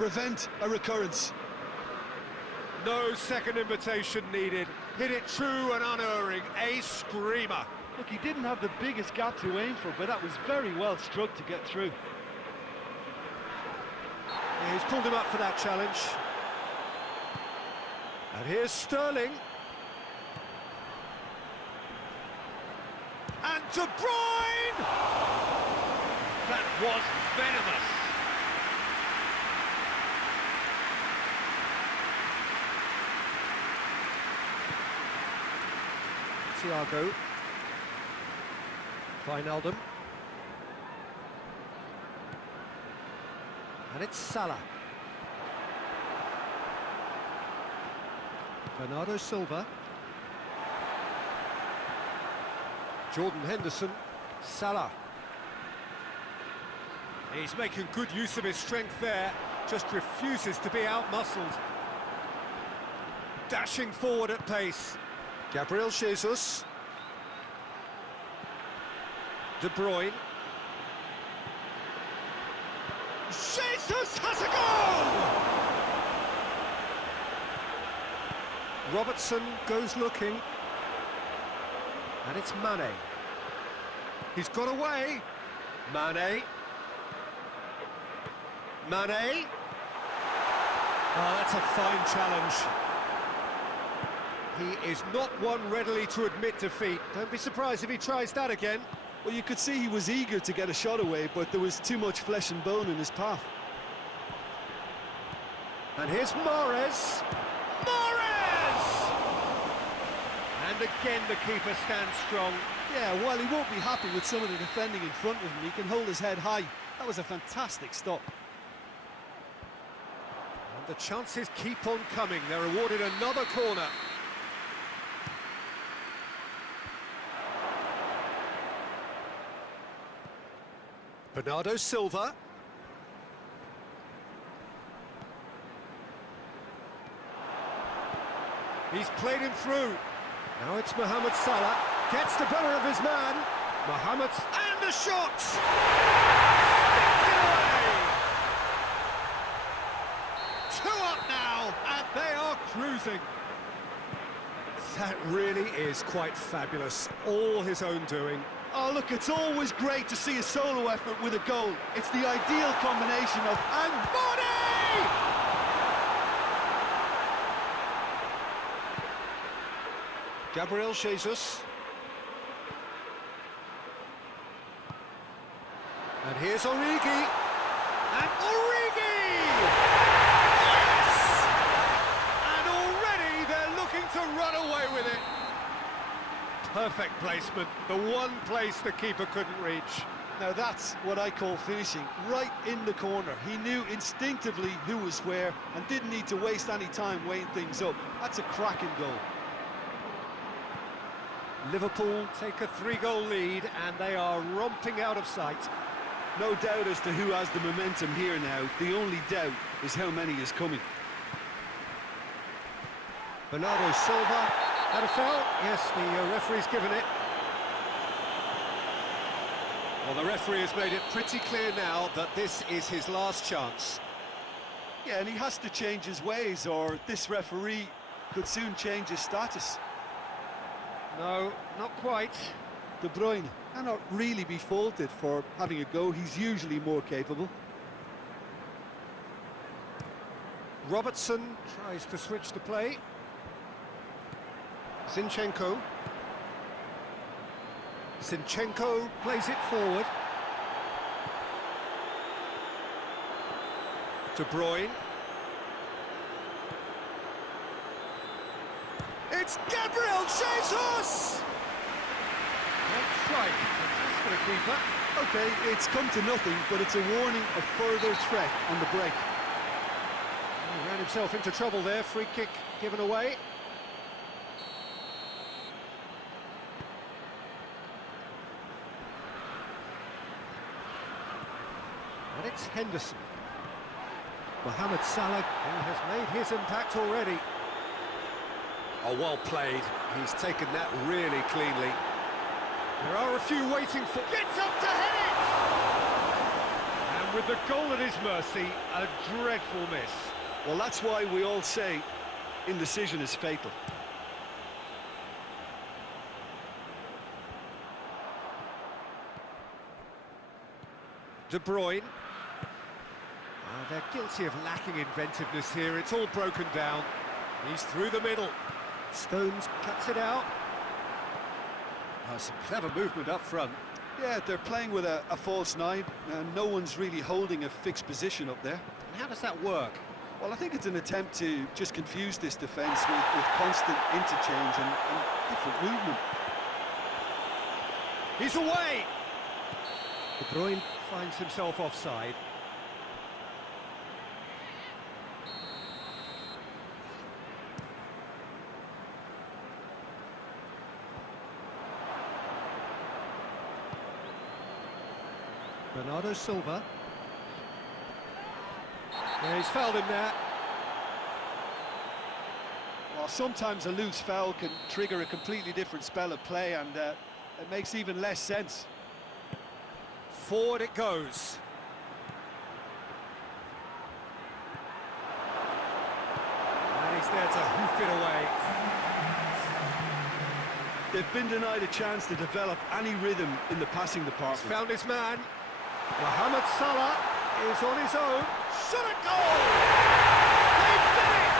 prevent a recurrence. No second invitation needed. Hit it true and unerring. A screamer. Look, he didn't have the biggest gap to aim for, but that was very well struck to get through. Yeah, he's pulled him up for that challenge. And here's Sterling. And De Bruyne! That was venomous. Thiago. Wijnaldum. And it's Salah. Bernardo Silva. Jordan Henderson. Salah. He's making good use of his strength there, just refuses to be out-muscled. Dashing forward at pace. Gabriel Jesus. De Bruyne. Jesus has a goal! Robertson goes looking. And it's Mane. He's got away. Mane. Mane. Oh, that's a fine challenge. He is not one readily to admit defeat. Don't be surprised if he tries that again. Well, you could see he was eager to get a shot away, but there was too much flesh and bone in his path. And here's Mahrez. Mahrez! And again the keeper stands strong. Yeah, while he won't be happy with some of the defending in front of him, he can hold his head high. That was a fantastic stop. And the chances keep on coming. They're awarded another corner. Bernardo Silva. He's played him through. Now it's Mohamed Salah. Gets the better of his man. Mohamed, and the shot! Sticks it away! 2 up now, and they are cruising. That really is quite fabulous. All his own doing. Oh, look, it's always great to see a solo effort with a goal. It's the ideal combination of... And Mane! Gabriel Jesus. And here's Origi. And Origi! Yes! And already they're looking to run away with it. Perfect placement, the one place the keeper couldn't reach. Now that's what I call finishing, right in the corner. He knew instinctively who was where and didn't need to waste any time weighing things up. That's a cracking goal. Liverpool take a 3-goal lead and they are romping out of sight. No doubt as to who has the momentum here now. The only doubt is how many is coming. Bernardo Silva. Had a foul? Yes, the referee's given it. Well, the referee has made it pretty clear now that this is his last chance. Yeah, and he has to change his ways, or this referee could soon change his status. No, not quite. De Bruyne cannot really be faulted for having a go. He's usually more capable. Robertson tries to switch the play. Zinchenko plays it forward. De Bruyne. It's Gabriel Jesus! Great strike, that's for the keeper. Okay, it's come to nothing, but it's a warning of further threat on the break. He ran himself into trouble there, free kick given away. And it's Henderson. Mohamed Salah, who has made his impact already. Oh, well played. He's taken that really cleanly. There are a few waiting for... Gets up to head it! And And with the goal at his mercy, a dreadful miss. Well, that's why we all say indecision is fatal. De Bruyne. They're guilty of lacking inventiveness here. It's all broken down. He's through the middle. Stones cuts it out. Some clever movement up front. Yeah, they're playing with a false nine, and no one's really holding a fixed position up there. And how does that work? Well, I think it's an attempt to just confuse this defence with constant interchange and different movement. He's away! De Bruyne finds himself offside. Bernardo Silva. Yeah, he's fouled him there. Well, sometimes a loose foul can trigger a completely different spell of play, and it makes even less sense. Forward it goes. And he's there to hoof it away. They've been denied a chance to develop any rhythm in the passing department. He's found his man. Mohamed Salah is on his own. Shot a goal! They've done it!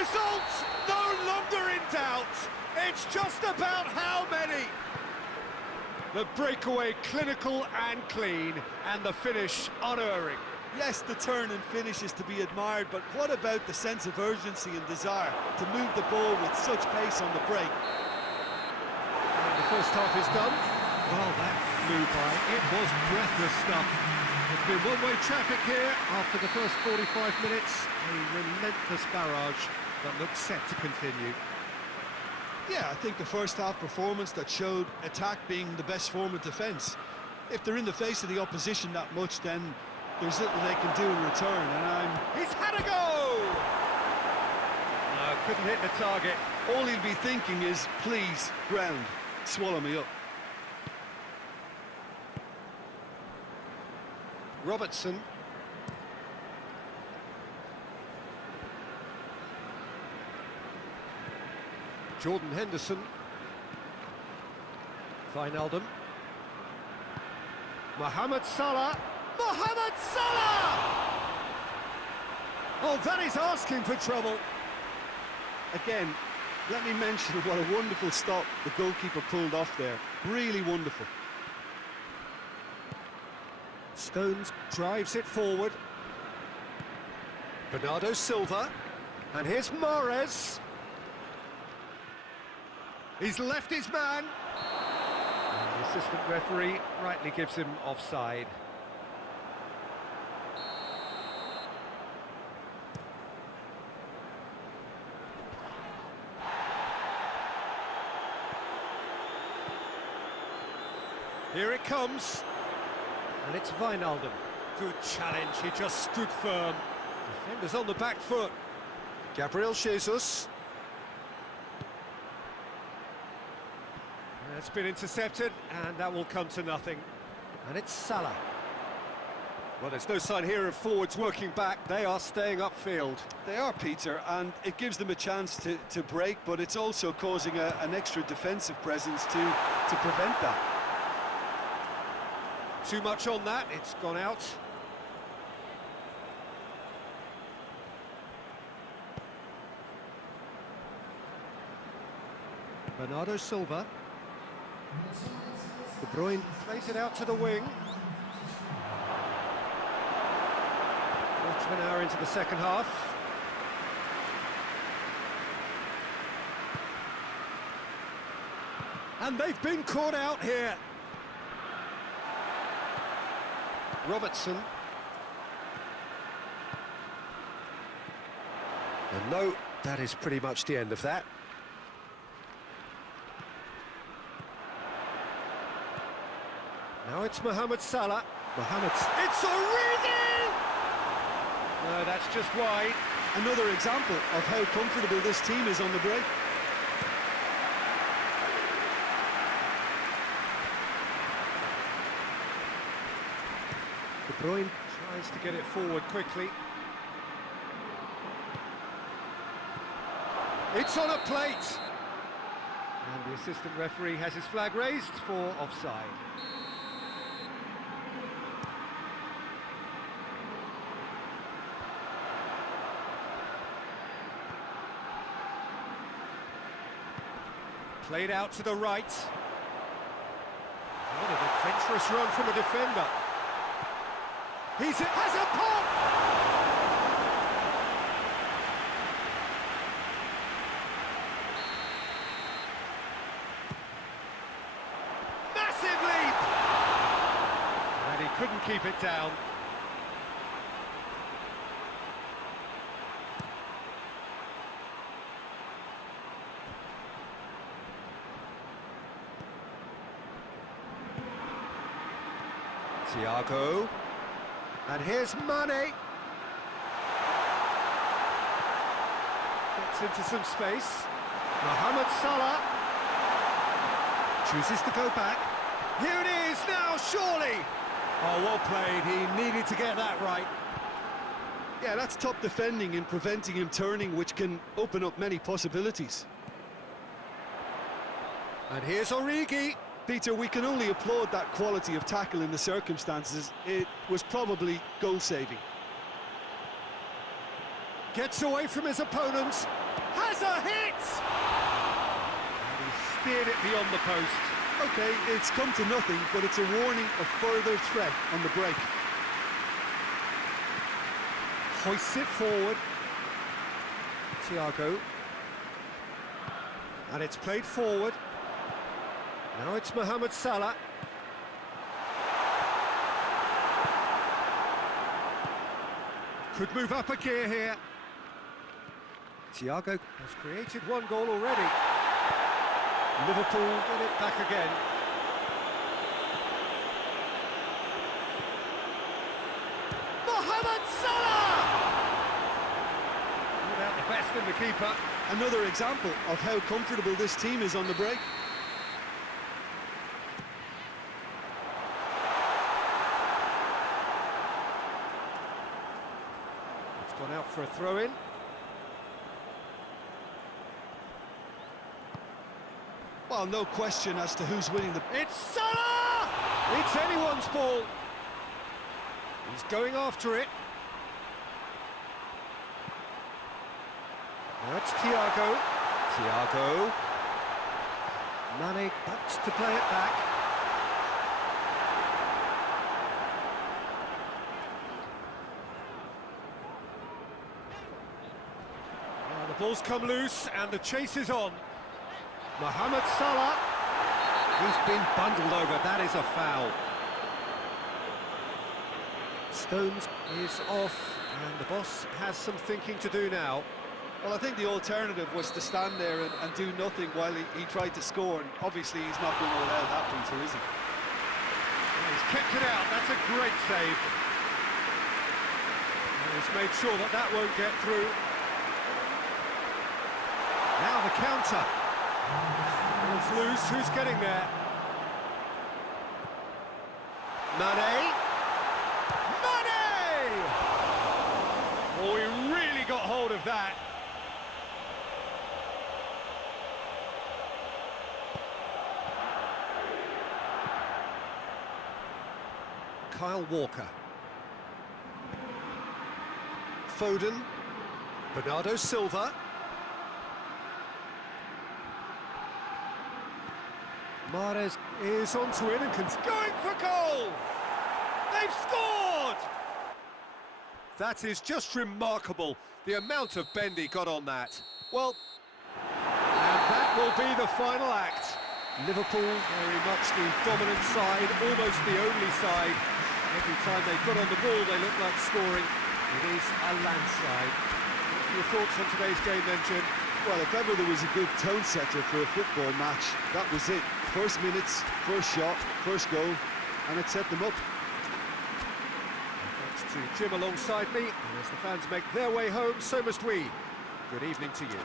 Results no longer in doubt. It's just about how many. The breakaway clinical and clean, and the finish unerring. Yes, the turn and finish is to be admired, but what about the sense of urgency and desire to move the ball with such pace on the break? And the first half is done. Well, that flew by. It was breathless stuff. It's been one-way traffic here after the first 45 minutes. A relentless barrage that looks set to continue. Yeah, I think the first half performance that showed attack being the best form of defence. If they're in the face of the opposition that much, then there's little they can do in return, and He's had a go! No, couldn't hit the target. all he'll be thinking is, please, ground, swallow me up. Robertson. Jordan Henderson. Wijnaldum. Mohamed Salah. Mohamed Salah! Oh, that is asking for trouble. Again, let me mention what a wonderful stop the goalkeeper pulled off there. Really wonderful. Stones drives it forward. Bernardo Silva. And here's Mahrez. He's left his man. And the assistant referee rightly gives him offside. Here it comes. And it's Wijnaldum. Good challenge, he just stood firm. Defenders on the back foot. Gabriel Jesus. It's been intercepted, and that will come to nothing. And it's Salah. Well, there's no sign here of forwards working back. They are staying upfield. They are, Peter, and it gives them a chance to break, but it's also causing an extra defensive presence to prevent that. Too much on that, it's gone out. Bernardo Silva. De Bruyne plays it out to the wing. Quarter of an hour into the second half. And they've been caught out here. Robertson. And no, that is pretty much the end of that. Now it's Mohamed Salah. It's Origi! No, that's just wide. Another example of how comfortable this team is on the break. Bruyne tries to get it forward quickly. It's on a plate! And the assistant referee has his flag raised for offside. Played out to the right. What an adventurous run from a defender. Has a pop! Massive leap! And he couldn't keep it down. Thiago, and here's Mane. Gets into some space. Mohamed Salah chooses to go back. Here it is now, surely. Oh, well played. He needed to get that right. Yeah, that's top defending and preventing him turning, which can open up many possibilities. And here's Origi. Peter, we can only applaud that quality of tackle in the circumstances. It was probably goal-saving. Gets away from his opponents. Has a hit! And he steered it beyond the post. OK, it's come to nothing, but it's a warning of further threat on the break. Hoists it forward. Thiago. And it's played forward. Now it's Mohamed Salah. Could move up a gear here. Thiago has created one goal already. Liverpool get it back again. Mohamed Salah! Without the best in the keeper. Another example of how comfortable this team is on the break. Gone out for a throw-in. Well, no question as to who's winning the... It's Salah! It's anyone's ball. He's going after it. Now it's Thiago. Thiago. Mane wants to play it back. The ball's come loose and the chase is on. Mohamed Salah. He's been bundled over. That is a foul. Stones is off and the boss has some thinking to do now. Well, I think the alternative was to stand there and do nothing while he tried to score, and obviously he's not going to allow that, Peter, is he? Yeah, he's kept it out. That's a great save. And he's made sure that that won't get through. Now the counter. It's loose. Who's getting there? Mane. Mane! Oh, he really got hold of that. Kyle Walker. Foden. Bernardo Silva. Mahrez is onto it and going for goal! They've scored! That is just remarkable, the amount of bend he got on that. Well, and that will be the final act. Liverpool very much the dominant side, almost the only side. Every time they got on the ball, they look like scoring. It is a landslide. What are your thoughts on today's game then, Jim? Well, if ever there was a good tone setter for a football match, that was it. First minutes, first shot, first goal, and it set them up. Thanks to Jim alongside me, and as the fans make their way home, so must we. Good evening to you.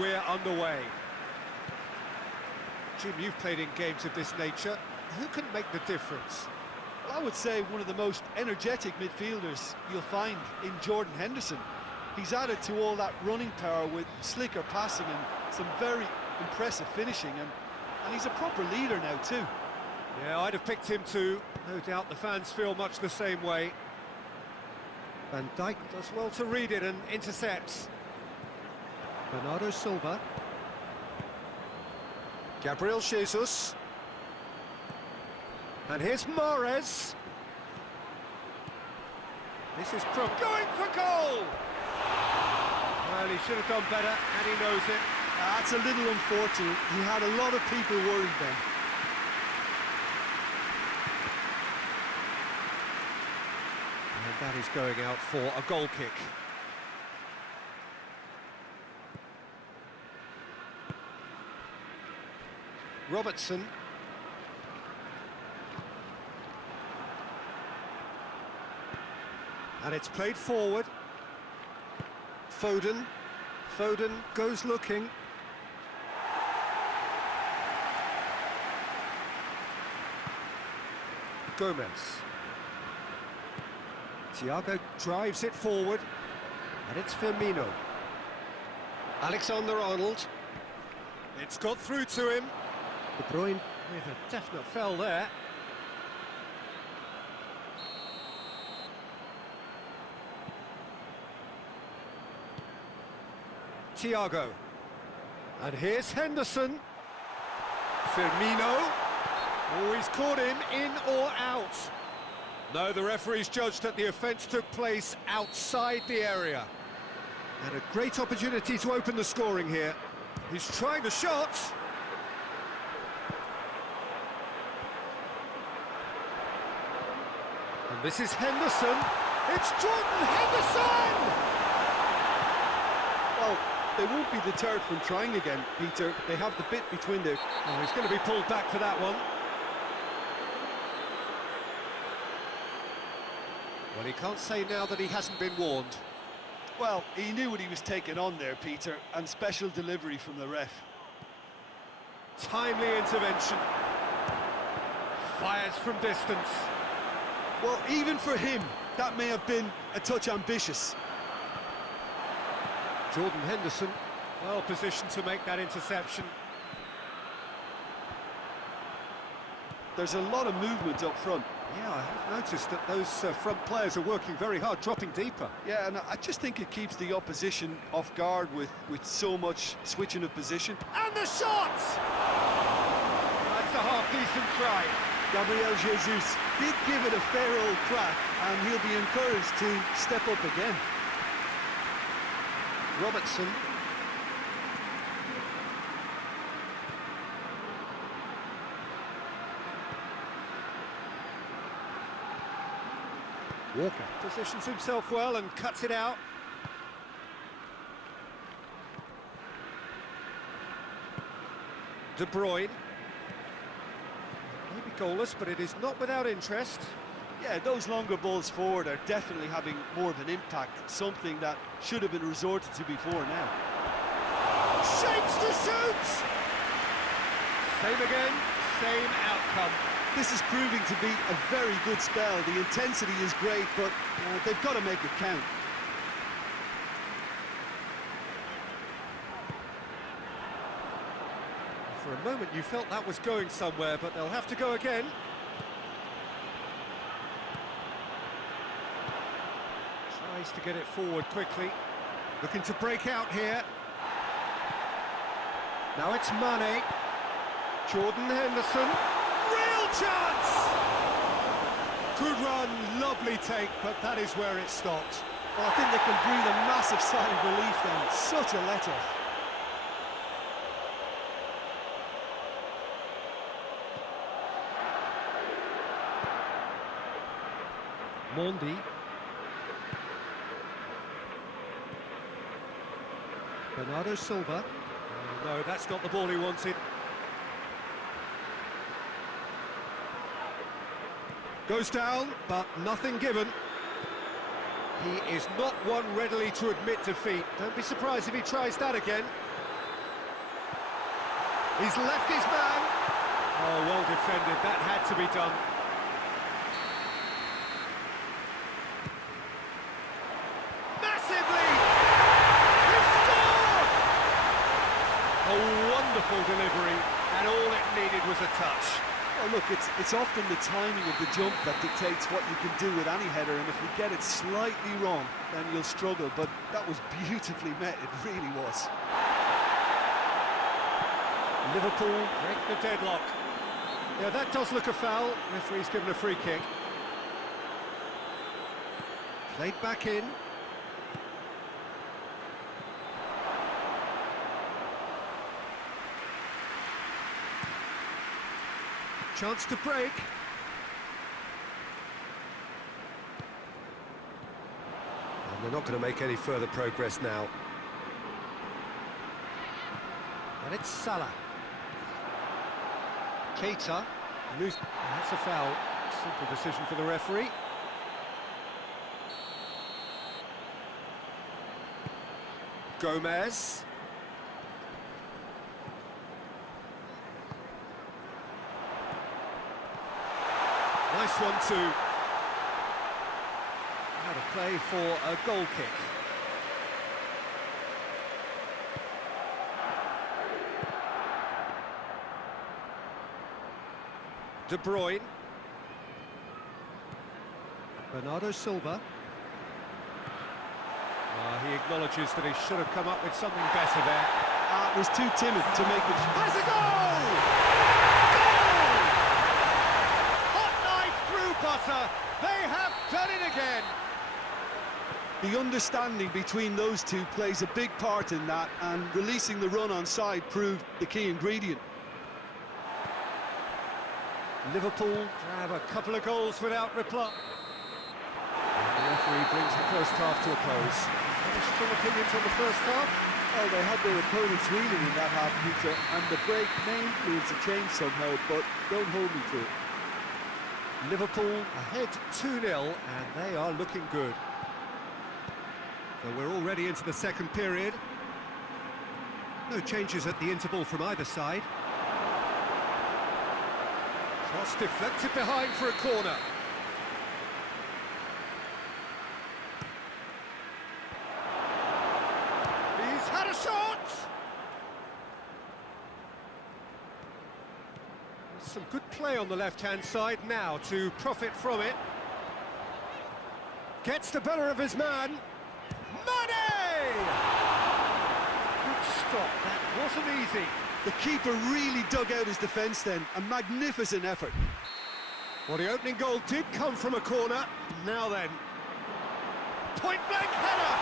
we're underway. Jim, you've played in games of this nature. Who can make the difference? Well, I would say one of the most energetic midfielders you'll find in Jordan Henderson. He's added to all that running power with slicker passing and some very impressive finishing, and he's a proper leader now too. Yeah, I'd have picked him too. No doubt the fans feel much the same way. Van Dijk does well to read it and intercepts. Bernardo Silva. Gabriel Jesus. And here's Mahrez. This is going for goal! Well, he should have done better, and he knows it. That's a little unfortunate. He had a lot of people worried then. And that is going out for a goal kick. Robertson. And it's played forward. Foden. Foden goes looking. Gomez. Thiago drives it forward. And it's Firmino. Alexander-Arnold. It's got through to him. De Bruyne with a definite foul there. Thiago. And here's Henderson. Firmino. Oh, he's caught him in or out. No, the referee's judged that the offence took place outside the area. And a great opportunity to open the scoring here. He's trying the shot. And this is Henderson. It's Jordan Henderson! Well, they won't be deterred from trying again, Peter. They have the bit between their... Oh, he's going to be pulled back for that one. Well, he can't say now that he hasn't been warned. Well, he knew what he was taking on there, Peter, and special delivery from the ref. Timely intervention. Fires from distance. Well, even for him, that may have been a touch ambitious. Jordan Henderson, well positioned to make that interception. There's a lot of movement up front. Yeah, I have noticed that those front players are working very hard, dropping deeper. Yeah, and I just think it keeps the opposition off guard with so much switching of position. And the shot! That's a half-decent try. Gabriel Jesus did give it a fair old crack, and he'll be encouraged to step up again. Robertson. Walker positions himself well and cuts it out. De Bruyne. Maybe goalless, but it is not without interest. Yeah, those longer balls forward are definitely having more of an impact, something that should have been resorted to before now. Shapes to shoot! Same again, same outcome. This is proving to be a very good spell. The intensity is great, but they've got to make it count. For a moment you felt that was going somewhere, but they'll have to go again. Tries to get it forward quickly. Looking to break out here. Now it's Mane. Jordan Henderson. Real chance! Good run, lovely take, but that is where it stopped. Well, I think they can breathe a massive sigh of relief then. Such a let-off. Mondi. Bernardo Silva. No, that's not the ball he wanted. Goes down, but nothing given. He is not one readily to admit defeat. Don't be surprised if he tries that again. He's left his man. Oh, well defended. That had to be done. Massively! He scored! A wonderful delivery, and all it needed was a touch. Oh, look, it's often the timing of the jump that dictates what you can do with any header, and if you get it slightly wrong, then you'll struggle, but that was beautifully met, it really was. Liverpool break the deadlock. Yeah, that does look a foul. Referee's given a free kick. Played back in. Chance to break. And they're not going to make any further progress now. And it's Salah. Keita. Loose. That's a foul. Simple decision for the referee. Gomez. Nice one too. Out of play for a goal kick. De Bruyne. Bernardo Silva. He acknowledges that he should have come up with something better there. It was too timid to make it. Has a goal! Goal! Hot knife through butter. They have done it again. The understanding between those two plays a big part in that, and releasing the run on side proved the key ingredient. Liverpool grab a couple of goals without reply. And the referee brings the first half to a close. Any strong opinions on the first half? Oh, they had their opponents reeling in that half, Peter, and the break may influence a change somehow, but don't hold me to it. Liverpool ahead 2-0, and they are looking good. So we're already into the second period. No changes at the interval from either side. Cross deflected behind for a corner. He's had a shot! Some good play on the left-hand side now to profit from it. Gets the better of his man. Mane! Good stop, that wasn't easy. The keeper really dug out his defence then, a magnificent effort. Well, the opening goal did come from a corner. Now then, point-blank header!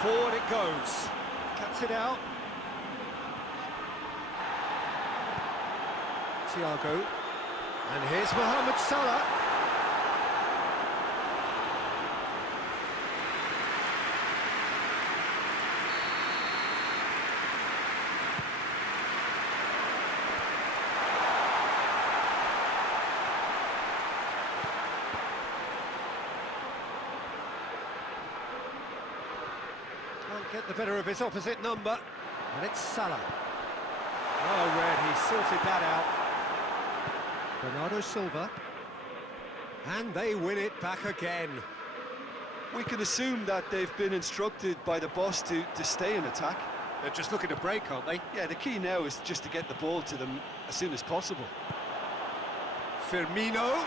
Forward it goes. Cuts it out. Thiago. And here's Mohamed Salah. Can't get the better of his opposite number. And it's Salah. Well read, he sorted that out. Bernardo Silva. And they win it back again. We can assume that they've been instructed by the boss to stay in attack. They're just looking to break, aren't they? Yeah, the key now is just to get the ball to them as soon as possible. Firmino.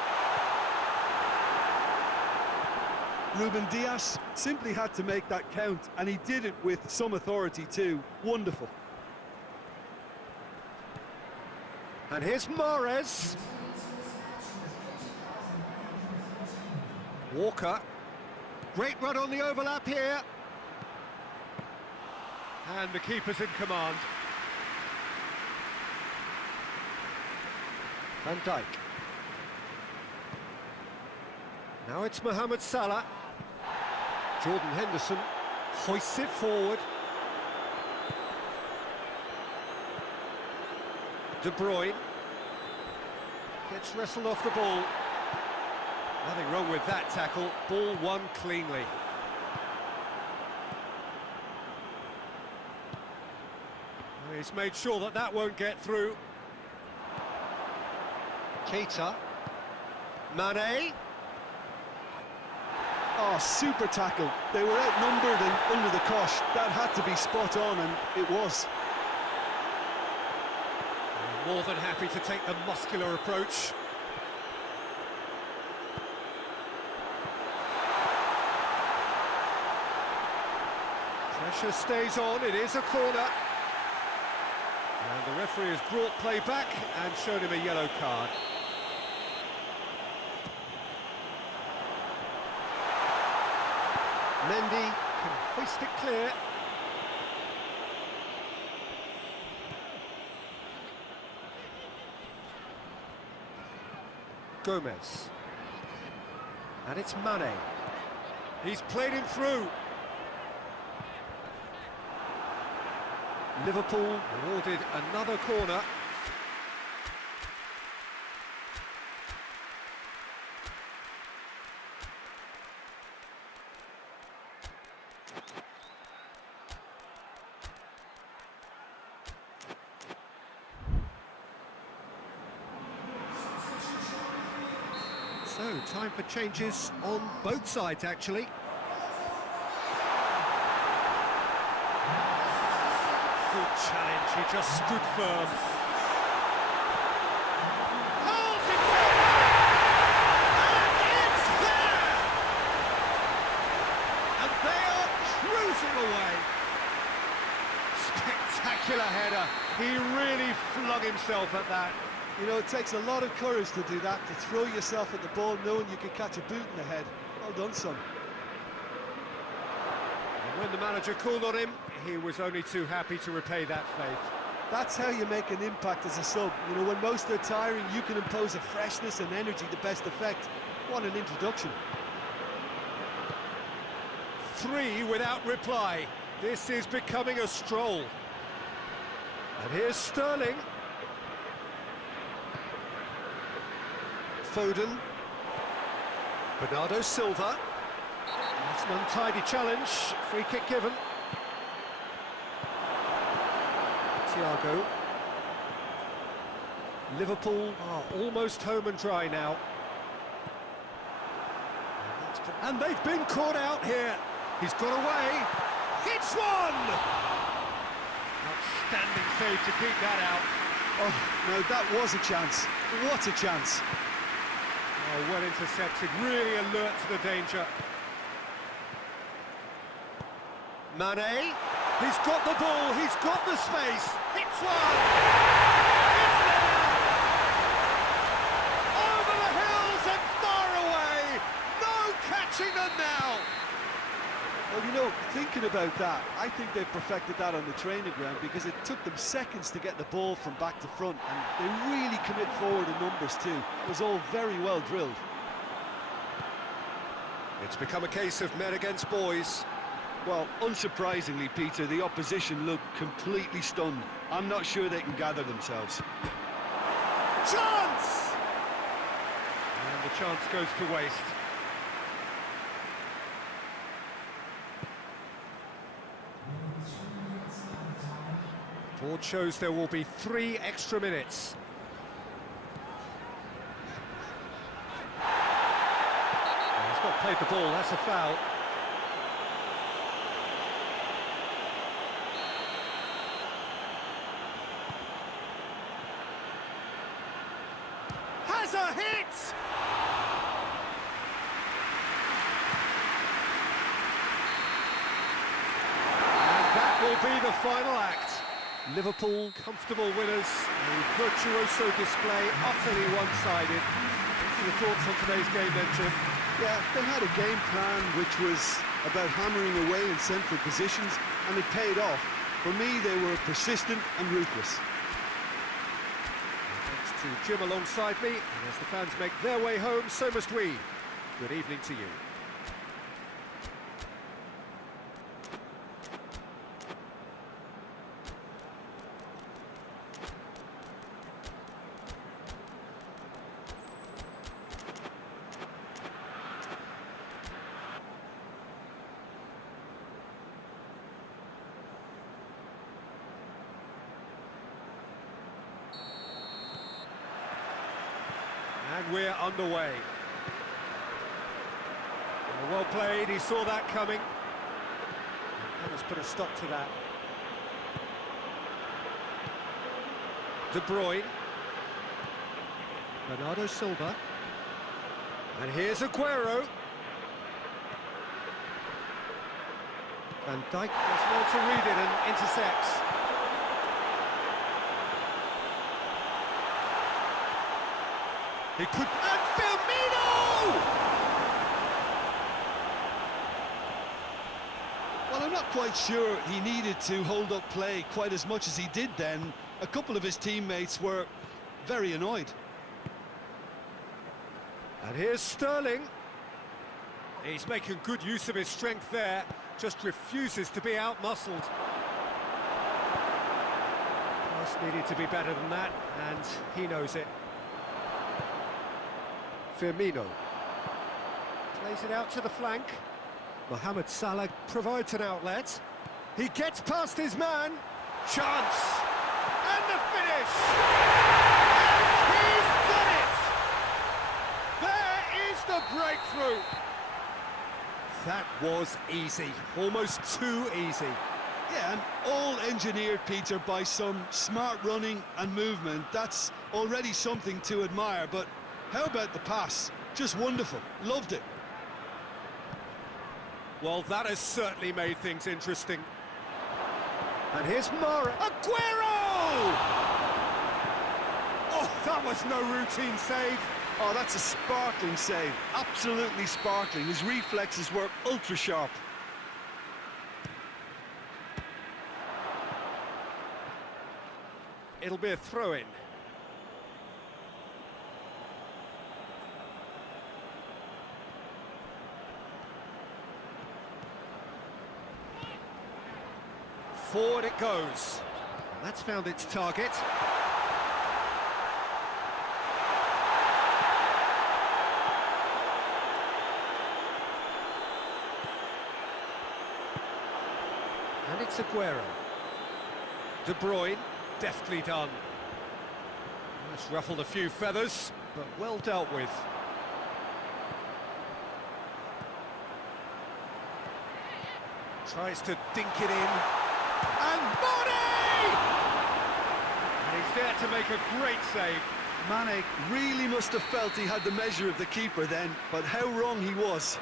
Ruben Dias simply had to make that count, and he did it with some authority too. Wonderful. And here's Mahrez. Walker. Great run on the overlap here. And the keeper's in command. Van Dijk. Now it's Mohamed Salah. Jordan Henderson hoists it forward. De Bruyne gets wrestled off the ball. Nothing wrong with that tackle. Ball won cleanly. He's made sure that that won't get through. Keita. Mane. Oh, super tackle. They were outnumbered and under the cosh. That had to be spot on, and it was. More than happy to take the muscular approach. Pressure stays on, it is a corner. And the referee has brought play back and shown him a yellow card. Mendy can hoist it clear. Gomez. And it's Mane. He's played him through. Liverpool awarded another corner. So, time for changes on both sides, actually. Good challenge, he just stood firm. Holds himself out! And it's there! And they are cruising away. Spectacular header. He really flung himself at that. You know, it takes a lot of courage to do that, to throw yourself at the ball knowing you could catch a boot in the head. Well done, son. And when the manager called on him, he was only too happy to repay that faith. That's how you make an impact as a sub. You know, when most are tiring, you can impose a freshness and energy to best effect. What an introduction. 3 without reply. This is becoming a stroll. And here's Sterling. Foden. Bernardo Silva. It's an untidy challenge. Free kick given. Thiago. Liverpool are almost home and dry now. And they've been caught out here. He's got away. Hits one! Outstanding save to keep that out. Oh, no, that was a chance. What a chance. Oh, well intercepted, really alert to the danger. Mane, he's got the ball, he's got the space. Hits one! It's there! Over the hills and far away! No catching them now! Well, you know, thinking about that, I think they've perfected that on the training ground because it took them seconds to get the ball from back to front, and they really commit forward in numbers too. It was all very well drilled. It's become a case of men against boys. Well, unsurprisingly, Peter, the opposition look completely stunned. I'm not sure they can gather themselves. Chance! And the chance goes to waste. Board shows there will be 3 extra minutes. He's not played the ball, that's a foul. Has a hit! And that will be the final act. Liverpool, comfortable winners, a virtuoso display, utterly one-sided. Your thoughts on today's game then, Jim? Yeah, they had a game plan which was about hammering away in central positions, and it paid off. For me, they were persistent and ruthless. Thanks to Jim alongside me, and as the fans make their way home, so must we. Good evening to you. And we're underway. Well played, he saw that coming. And has put a stop to that. De Bruyne. Bernardo Silva. And here's Aguero. Van Dijk does well to read it and intercepts. He could... And Firmino! Well, I'm not quite sure he needed to hold up play quite as much as he did then. A couple of his teammates were very annoyed. And here's Sterling. He's making good use of his strength there, just refuses to be out-muscled. Pass needed to be better than that, and he knows it. Firmino plays it out to the flank. Mohamed Salah provides an outlet. He gets past his man. Chance! And the finish! And he's done it! There is the breakthrough! That was easy, almost too easy. Yeah, and all engineered, Peter, by some smart running and movement. That's already something to admire, but how about the pass? Just wonderful, loved it. Well, that has certainly made things interesting. And here's Mara. Aguero! Oh, that was no routine save. Oh, that's a sparkling save, absolutely sparkling. His reflexes were ultra sharp. It'll be a throw-in. Forward it goes. And that's found its target. And it's Aguero. De Bruyne, deftly done. That's ruffled a few feathers, but well dealt with. Tries to dink it in. And Mane! And he's there to make a great save. Mane really must have felt he had the measure of the keeper then, but how wrong he was.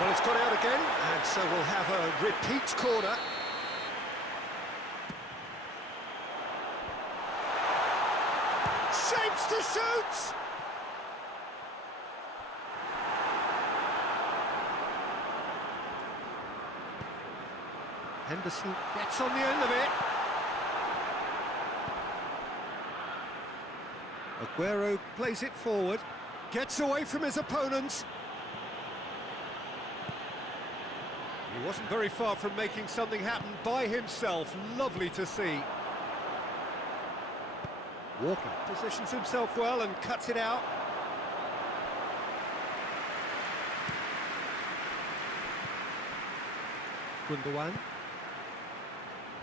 Well, it's got out again, and so we'll have a repeat corner. Shapes to shoot! Henderson gets on the end of it. Aguero plays it forward, gets away from his opponents. He wasn't very far from making something happen by himself. Lovely to see. Walker positions himself well and cuts it out. Gundogan.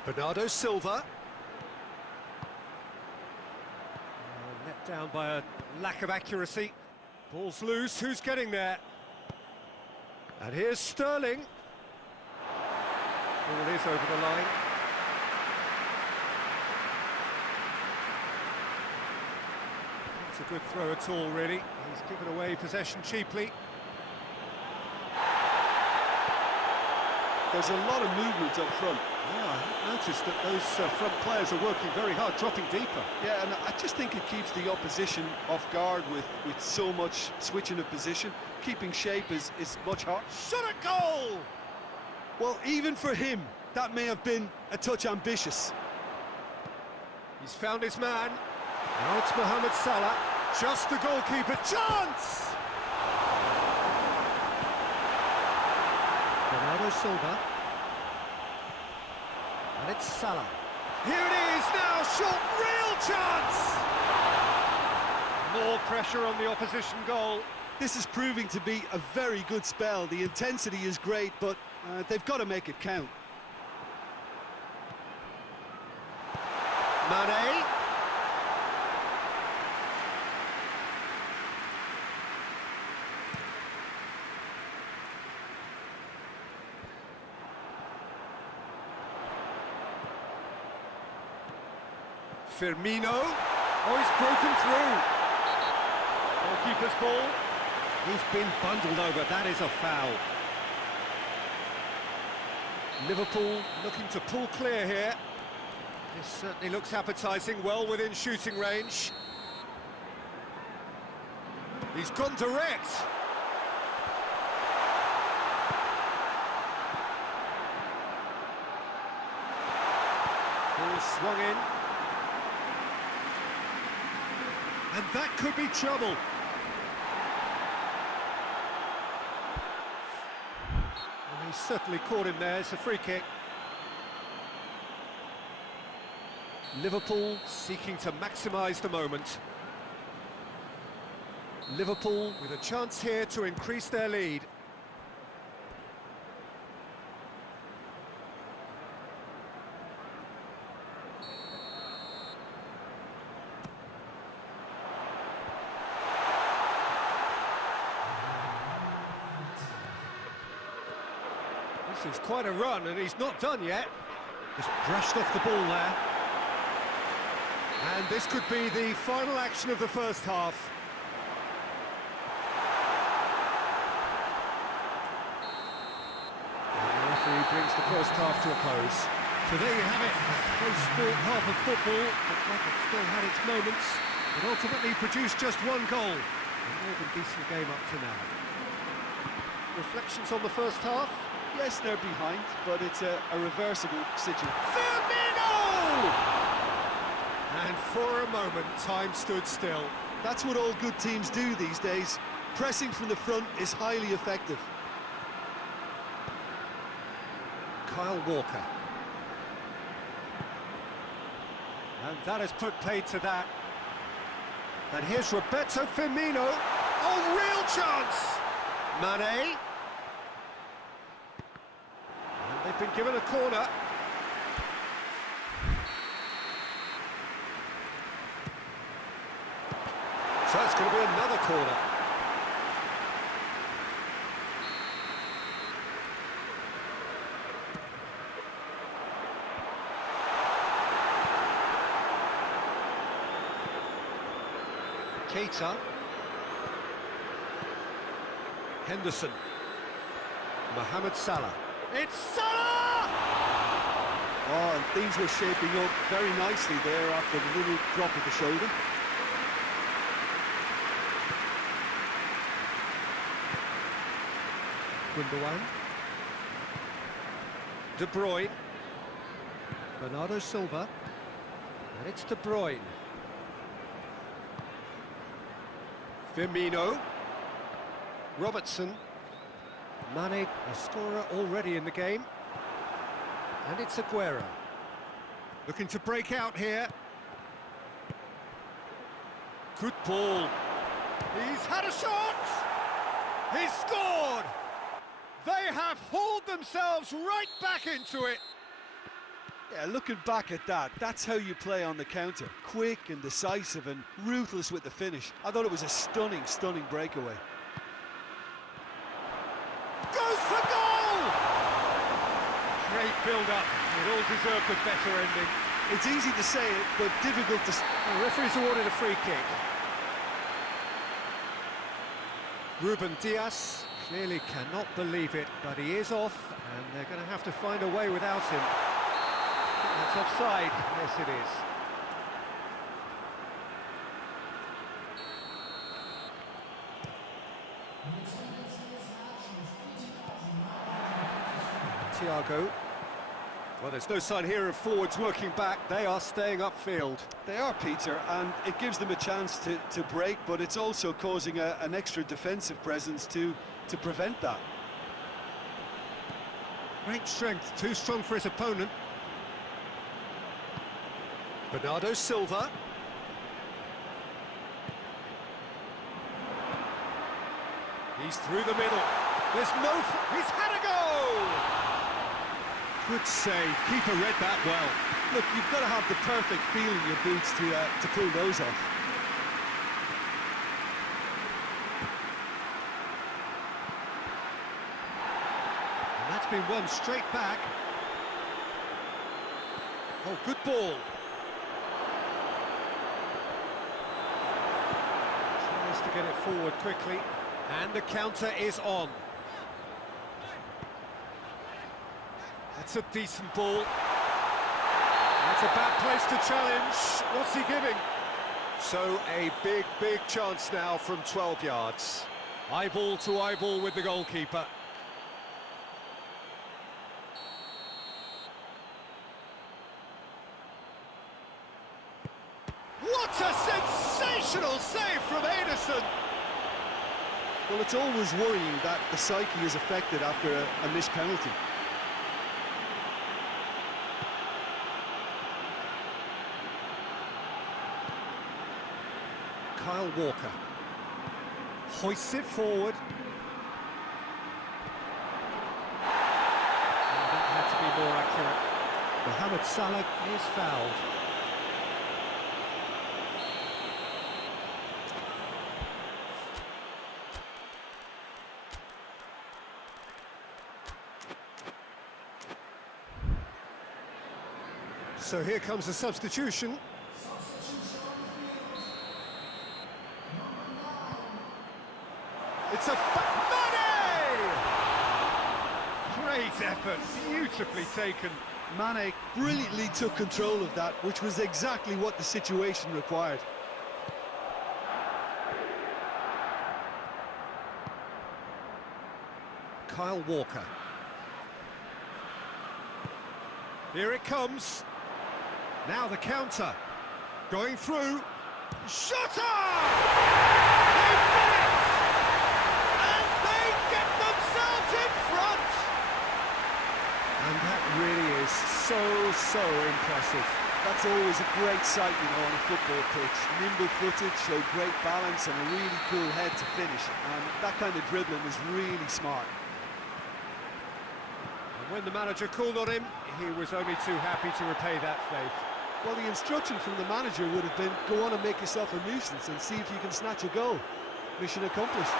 Bernardo Silva. Let down by a lack of accuracy. Ball's loose, who's getting there? And here's Sterling. Ball is over the line. It's a good throw at all, really. He's given away possession cheaply. There's a lot of movement up front. Yeah, I've noticed that those front players are working very hard, dropping deeper. Yeah, and I just think it keeps the opposition off guard with so much switching of position. Keeping shape is much harder. Shot at goal! Well, even for him, that may have been a touch ambitious. He's found his man. Now it's Mohamed Salah. Just the goalkeeper. Chance! Bernardo Silva. And it's Salah. Here it is now, shot, real chance! More pressure on the opposition goal. This is proving to be a very good spell. The intensity is great, but they've got to make it count. Mane. Firmino. Oh, he's broken through. Goalkeeper's ball. He's been bundled over. That is a foul. Liverpool looking to pull clear here. This certainly looks appetising, well within shooting range. He's gone direct. Ball swung in. And that could be trouble. And he certainly caught him there. It's a free kick. Liverpool seeking to maximise the moment. Liverpool with a chance here to increase their lead. This is quite a run, and he's not done yet. Just brushed off the ball there. And this could be the final action of the first half. And the referee brings the first half to a close. So there you have it, a close-fought half of football, but one that still had its moments, but ultimately produced just one goal. A more than decent game up to now. Reflections on the first half? Yes, they're behind, but it's a reversible situation. Firmino! And for a moment, time stood still. That's what all good teams do these days. Pressing from the front is highly effective. Kyle Walker. And that has put paid to that. And here's Roberto Firmino. Oh, real chance! Mane. And they've been given a corner. So it's going to be another corner. Keita. Henderson. Mohamed Salah. It's Salah! Oh, and things were shaping up very nicely there after the little drop of the shoulder. Gundogan. De Bruyne. Bernardo Silva. And it's De Bruyne. Firmino. Robertson. Mane, a scorer already in the game. And it's Aguero. Looking to break out here. Good ball. He's had a shot! He's scored! They have hauled themselves right back into it. Yeah, looking back at that, that's how you play on the counter. Quick and decisive and ruthless with the finish. I thought it was a stunning, stunning breakaway. Goes for goal! Great build-up. It all deserved a better ending. It's easy to say it, but difficult to... The referee's awarded a free kick. Ruben Dias clearly cannot believe it, but he is off, and they're going to have to find a way without him. That's offside. Yes, it is. Thiago. Well, there's no sign here of forwards working back. They are staying upfield. They are, Peter, and it gives them a chance to break, but it's also causing an extra defensive presence to prevent that. Great strength, too strong for his opponent. Bernardo Silva. He's through the middle. There's he's had a go! Good save, keeper read that well. Look, you've got to have the perfect feel in your boots to pull those off. And that's been won straight back. Oh, good ball. to get it forward quickly. And the counter is on. That's a decent ball. That's a bad place to challenge. What's he giving? So a big chance now from 12 yards. Eyeball to eyeball with the goalkeeper. What a sensational save from Ederson! Well, it's always worrying that the psyche is affected after a missed penalty. Kyle Walker hoists it forward. And that had to be more accurate. Mohamed Salah is fouled. So here comes the substitution. It's a Mane! Great effort, beautifully taken. Mane brilliantly took control of that, which was exactly what the situation required. Kyle Walker. Here it comes. Now the counter. Going through. Shutter! They've done it! And they get themselves in front! And that really is so impressive. That's always a great sight, you know, on a football pitch. Nimble-footed, showed great balance and a really cool head to finish. And that kind of dribbling is really smart. And when the manager called on him, he was only too happy to repay that faith. Well, the instruction from the manager would have been, go on and make yourself a nuisance and see if you can snatch a goal. Mission accomplished.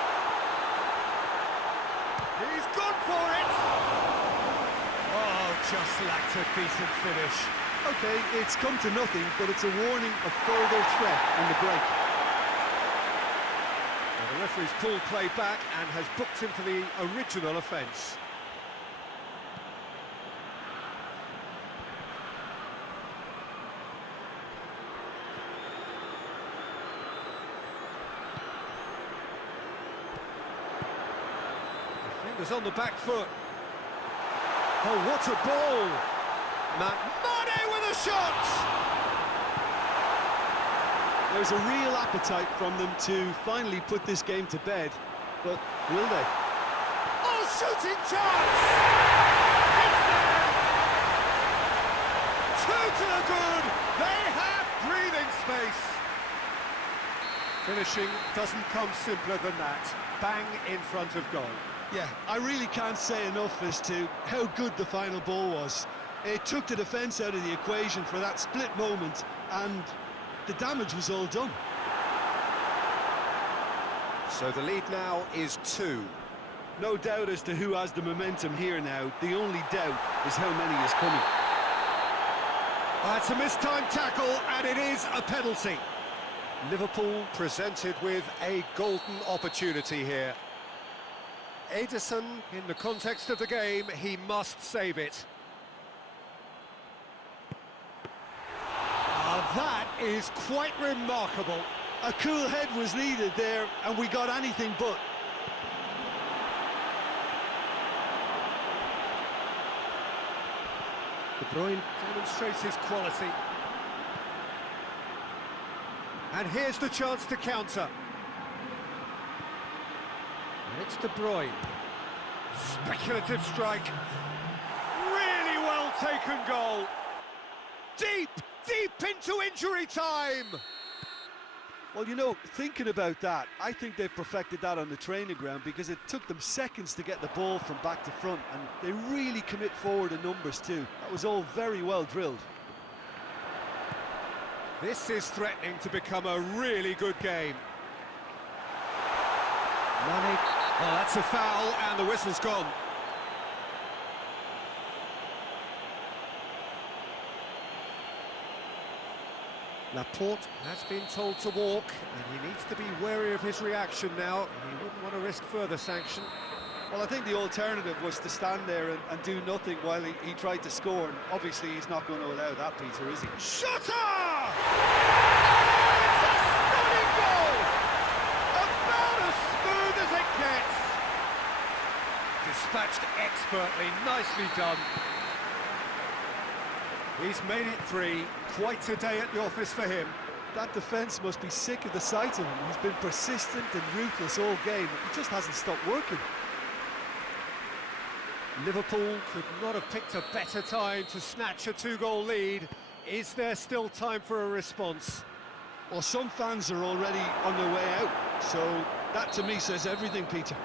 He's gone for it! Oh, just lacked a decent finish. OK, it's come to nothing, but it's a warning of further threat on the break. Well, the referee's pulled play back and has booked him for the original offence. Defenders on the back foot. Oh, what a ball! Mane with a shot! There's a real appetite from them to finally put this game to bed, but will they? Oh, shooting chance! It's there! Two to the good! They have breathing space! Finishing doesn't come simpler than that. Bang in front of goal. Yeah, I really can't say enough as to how good the final ball was. It took the defence out of the equation for that split moment, and the damage was all done. So the lead now is 2. No doubt as to who has the momentum here now. The only doubt is how many is coming. That's a mistimed tackle, and it is a penalty. Liverpool presented with a golden opportunity here. Ederson, in the context of the game, he must save it. That is quite remarkable. A cool head was needed there, and we got anything but. De Bruyne demonstrates his quality. And here's the chance to counter. And it's De Bruyne. Speculative strike. Really well taken goal. Deep into injury time. Well, you know, thinking about that, I think they've perfected that on the training ground because it took them seconds to get the ball from back to front, and they really commit forward in numbers too. That was all very well drilled. This is threatening to become a really good game. Mane. Oh, that's a foul, and the whistle's gone. Laporte has been told to walk, and he needs to be wary of his reaction now. He wouldn't want to risk further sanction. Well, I think the alternative was to stand there and do nothing while he tried to score, and obviously he's not going to allow that, Peter, is he? Shutter! Oh, it's a stunning goal! About as smooth as it gets. Dispatched expertly, nicely done. He's made it 3. Quite a day at the office for him. That defence must be sick of the sight of him. He's been persistent and ruthless all game. He just hasn't stopped working. Liverpool could not have picked a better time to snatch a 2-goal lead. Is there still time for a response? Well, some fans are already on their way out, so that to me says everything, Peter.